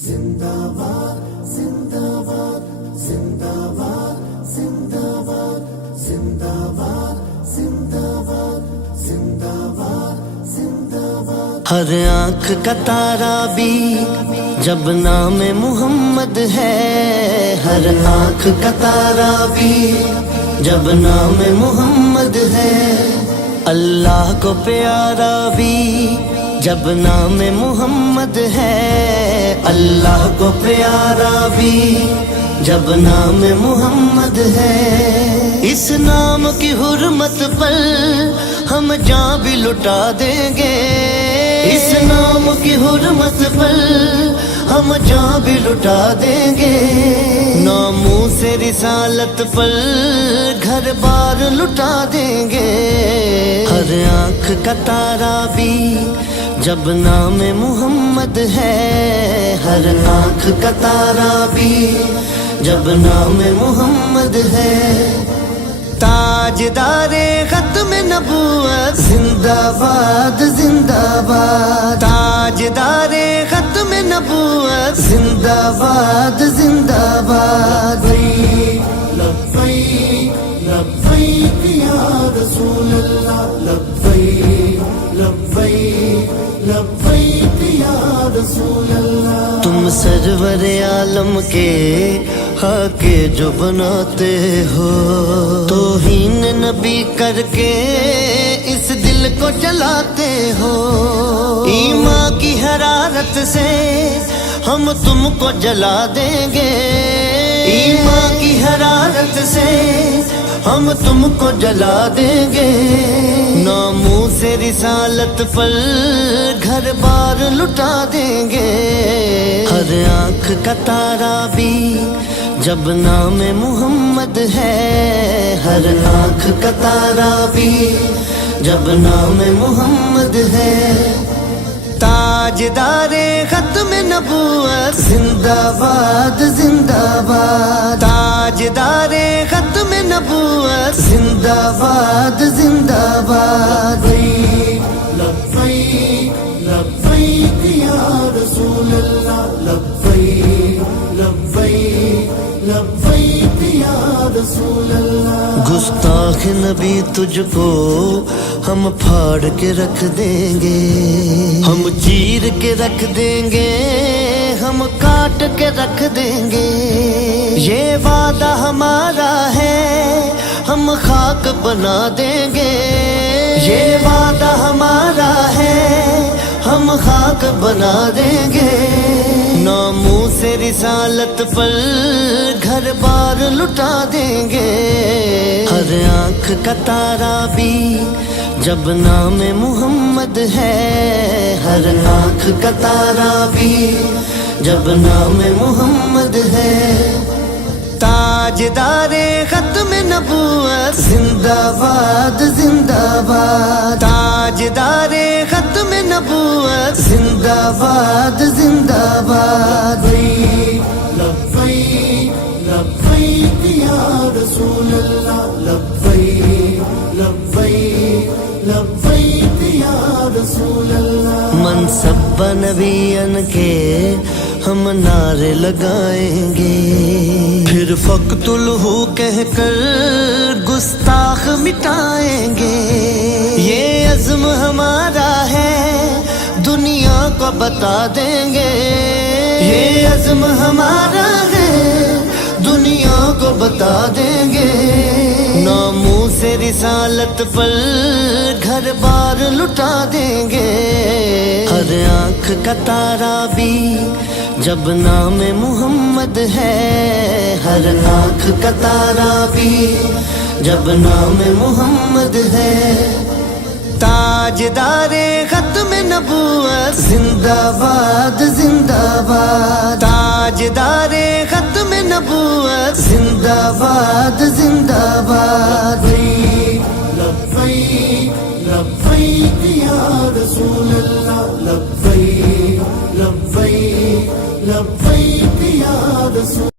زندہ باد زندہ باد زندہ باد زندہ باد زندہ باد زندہ باد زندہ باد زندہ باد. ہر آنکھ کا تارا بھی جب نام محمد ہے، ہر آنکھ کا تارا بھی جب نام محمد ہے، اللہ کو پیارا بھی جب نام محمد ہے، اللہ کو پیارا بھی جب نام محمد ہے. اس نام کی حرمت پر ہم جان بھی لٹا دیں گے، اس نام کی حرمت پر ہم جان بھی لٹا دیں گے، ناموں سے رسالت پر گھر بار لٹا دیں گے. ہر آنکھ کا تارا بھی جب نام محمد ہے، ہر آنکھ کا تارا بھی جب نام محمد ہے. تاجدار ختم نبوت زندہ باد زندہ باد، تاجدار ختم نبوت زندہ باد زندہ باد. لبیک لبیک یا رسول اللہ، لبیک لبیک لبیک یا رسول اللہ. تم سرور عالم کے حق جو بناتے ہو، توہین نبی کر کے اس دل کو جلاتے ہو. ایمان کی حرارت سے ہم تم کو جلا دیں گے، ایمان کی حرارت سے ہم تم کو جلا دیں گے، ناموں سے رسالت پر گھر بار لٹا دیں گے. ہر آنکھ کا تارا بھی جب نام محمد ہے، ہر آنکھ کا تارا بھی جب نام محمد ہے. تاجدار ختم نبوت زندہ باد زندہ باد، تاجدار ختم نبوت زندہ باد زندہ باد. لبیک لبیک یا رسول اللہ، لبیک لبیک لبیک یا رسول اللہ. گستاخ نبی تجھ کو ہم پھاڑ کے رکھ دیں گے، ہم چیر کے رکھ دیں گے، ہم کاٹ کے رکھ دیں گے. یہ وعدہ ہمارا ہے ہم خاک بنا دیں گے، یہ وعدہ ہمارا ہے ہم خاک بنا دیں گے، ناموں سے رسالت پر گھر بار لٹا دیں گے. ہر آنکھ کا تارا بھی جب نام محمد ہے، ہر آنکھ کا تارا بھی جب نام محمد ہے. تاجدار ختم نبوت زندہ باد زندہ باد، تاجدار ختم نبوت زندہ باد زندہ باد. لبیک لبیک یا رسول اللہ، لبیک لبیک لبیک یا رسول اللہ. منصب نبیان کے ہم نعرے لگائیں گے، پھر فقتلہ کہہ کر گستاخ مٹائیں گے. یہ عزم ہمارا ہے دنیا کو بتا دیں گے، یہ عزم ہمارا ہے دنیا کو بتا دیں گے، ناموں سے رسالت پر گھر بار لٹا دیں گے. ہر آنکھ کا تارا بھی جب نام محمد ہے، ہر آنکھ کا تارا بھی جب نام محمد ہے. تاجدار ختم نبوت زندہ باد زندہ باد، تاجدار ختم نبوت زندہ باد زندہ